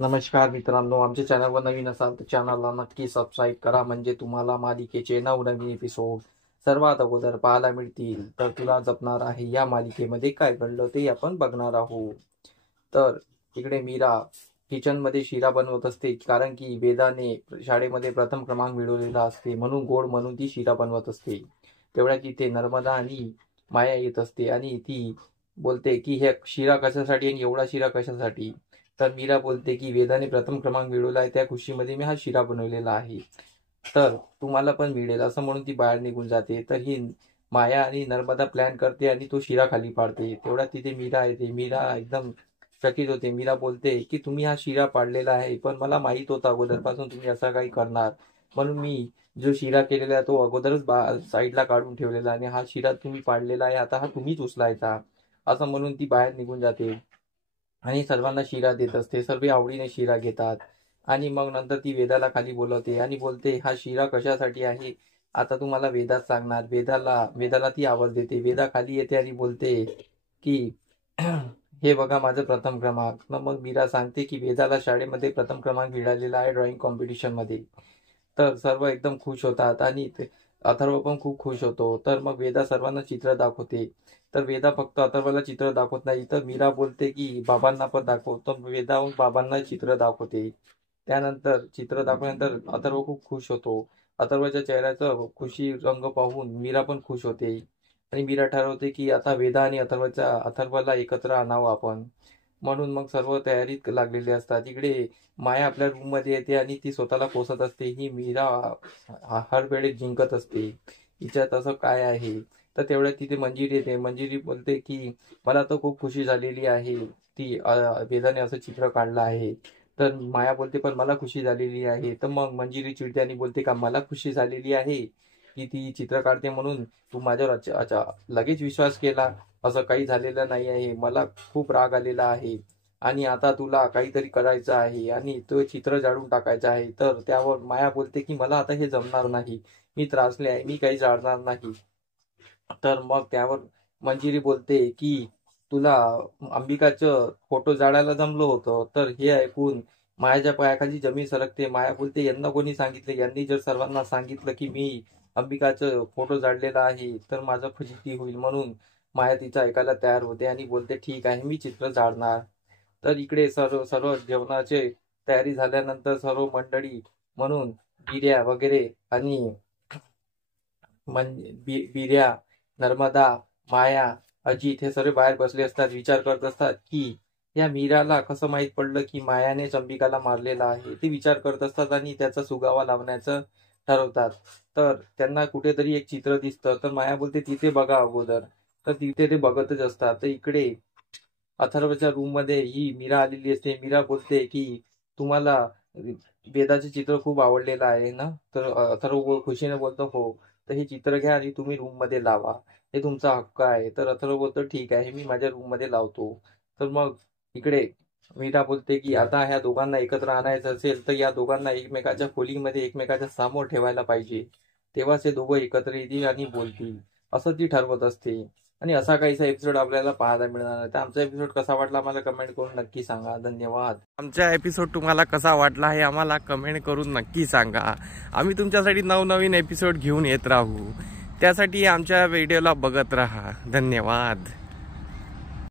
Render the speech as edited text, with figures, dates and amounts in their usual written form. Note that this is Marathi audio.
नमस्कार मित्रांनो, आमच्या चॅनलवर नवीन असाल तर चॅनलला नक्की सबस्क्राईब करा, म्हणजे तुम्हाला मालिकेचे नवनवीन एपिसोड सर्वात अगोदर पाहायला मिळतील. तर तुला जपणार आहे या मालिकेमध्ये काय घडलं ते आपण बघणार आहोत. तर इकडे मीरा किचनमध्ये शिरा बनवत असते, कारण की वेदाने शाळेमध्ये प्रथम क्रमांक मिळवलेला असते, म्हणून गोड म्हणून ती शिरा बनवत असते. तेवढ्या तिथे नर्मदा आणि माया येत असते आणि ती बोलते की हे शिरा कशासाठी आणि एवढा शिरा कशासाठी. तर मीरा बोलते की वेदाने प्रथम क्रमांक मिळवला आहे, त्या खुशीमध्ये मी हा शिरा बनवलेला आहे, तर तुम्हाला पण मिळेल असं म्हणून ती बाहेर निघून जाते. तर ही माया आणि नर्मदा प्लॅन करते आणि तो शिरा खाली पाडते. तेवढ्यात तिथे मीरा येते. मीरा एकदम चकित होते. मीरा बोलते की तुम्ही हा शिरा पाडलेला आहे, पण मला माहित होतं अगोदरपासून तुम्ही असं काही करणार, म्हणून मी जो शिरा केलेला आहे तो अगोदरच साईडला काढून ठेवलेला आणि हा शिरा तुम्ही पाडलेला आहे, आता हा तुम्हीच उचलायचा, असं म्हणून ती बाहेर निघून जाते आणि सर्वांना शिरा देत असते. सर्व आवडीने शिरा घेतात आणि मग नंतर ती वेदाला खाली बोलवते आणि बोलते हा शिरा कशासाठी आहे आता तुम्हाला वेदाच सांगणार. वेदाला ती आवाज देते. वेदा खाली येते आणि बोलते की हे बघा माझं प्रथम क्रमांक. मग मीरा सांगते की वेदाला शाळेमध्ये प्रथम क्रमांक मिळालेला आहे ड्रॉइंग कॉम्पिटिशन मध्ये. तर सर्व एकदम खुश होतात आणि अथर्व पण खूप खुश होतो. तर मग वेदा सर्वांना चित्र दाखवते. तर वेदा फक्त अथर्वला चित्र दाखवत नाही, तर मीरा बोलते की बाबांना पण दाखव. तर वेदा बाबांना चित्र दाखवते. त्यानंतर चित्र दाखवल्यानंतर अथर्व खूप खुश होतो. अथर्वच्या चेहऱ्याचं खुशी रंग पाहून मीरा पण खुश होते आणि मीरा ठरवते की आता वेदा आणि अथर्वला एकत्र आणावं आपण. म्हणून मग सर्व तयारीत लागलेले असतात. इकडे माया आपल्या रूम मध्ये येते आणि ती स्वतःला कोसत असते. ही मीरा हर वेळेस जिंकत असते, हिच्यात असं काय आहे. तर तेवढ्यात तिथे मंजिरी येते. मंजिरी बोलते की मला तर खूप खुशी झालेली आहे, ती वेदाने असं चित्र काढलं आहे. तर माया बोलते पण मला खुशी झालेली आहे. तर मग मंजिरी चिडते आणि बोलते का मला खुशी झालेली आहे की ती चित्र काढते म्हणून तू माझ्यावर लगेच विश्वास केला. असं काही झालेलं नाही आहे, मला खूप राग आलेला आहे आणि आता तुला काहीतरी करायचं आहे आणि तो चित्र जाळून टाकायचं आहे. तर त्यावर माया बोलते की मला आता हे जमणार नाही, मी त्रासले आहे, मी काही जाळणार नाही. तर मग त्यावर मंजिरी बोलते की तुला अंबिकाचं फोटो जाळायला जमलं होतं. तर हे ऐकून मायाच्या पायाखाली जमीन सरकते. माया बोलते यांना कोणी सांगितलं, यांनी जर सर्वांना सांगितलं की मी अंबिकाचं फोटो जाळलेला आहे तर माझं फजिती होईल, म्हणून माया तिचं ऐकायला तयार होते आणि बोलते ठीक आहे मी चित्र जाळणार. तर इकडे सर्व सर्व जेवणाचे तयारी झाल्यानंतर सर्व मंडळी म्हणून बिर्या वगैरे आणि बिर्या, नर्मदा, माया, अजित हे सर्व बाहेर बसले असतात. विचार करत असतात की या मीराला कसं माहित पडलं की मायानेच अंबिकाला मारलेला आहे. ते विचार करत असतात आणि त्याचा सुगावा लावण्याचं ठरवतात. तर त्यांना कुठेतरी एक चित्र दिसतं. तर माया बोलते तिथे बघा अगोदर. तर तिथे ते बघतच असतात. तर इकडे अथर्वच्या रूम मध्ये ही मीरा आलेली असते. मीरा बोलते की तुम्हाला वेदाचे चित्र खूप आवडलेलं आहे ना. तर अथर्व खुशीने बोलतो हो. तर हे चित्र घ्या आणि तुम्ही रूम मध्ये लावा, हे तुमचा हक्क आहे. तर अथर्व बोलतो ठीक आहे मी माझ्या रूम मध्ये लावतो. तर मग इकडे मीरा बोलते की आता ह्या दोघांना एकत्र आणायचं असेल तर या दोघांना एकमेकाच्या खोलीमध्ये एकमेकाच्या समोर ठेवायला पाहिजे, तेव्हाच हे दोघं एकत्र येतील आणि बोलतील, असं ती ठरवत असते. आणि असा काहीसा एपिसोड आपल्याला पाहायला मिळणार आहे. तर आमचा एपिसोड कसा वाटला मला कमेंट करून नक्की सांगा. धन्यवाद. आमचा एपिसोड तुम्हाला कसा वाटला हे आम्हाला कमेंट करून नक्की सांगा. आम्ही तुमच्यासाठी नवनवीन एपिसोड घेऊन येत राहू. त्यासाठी आमच्या व्हिडिओला बघत राहा. धन्यवाद.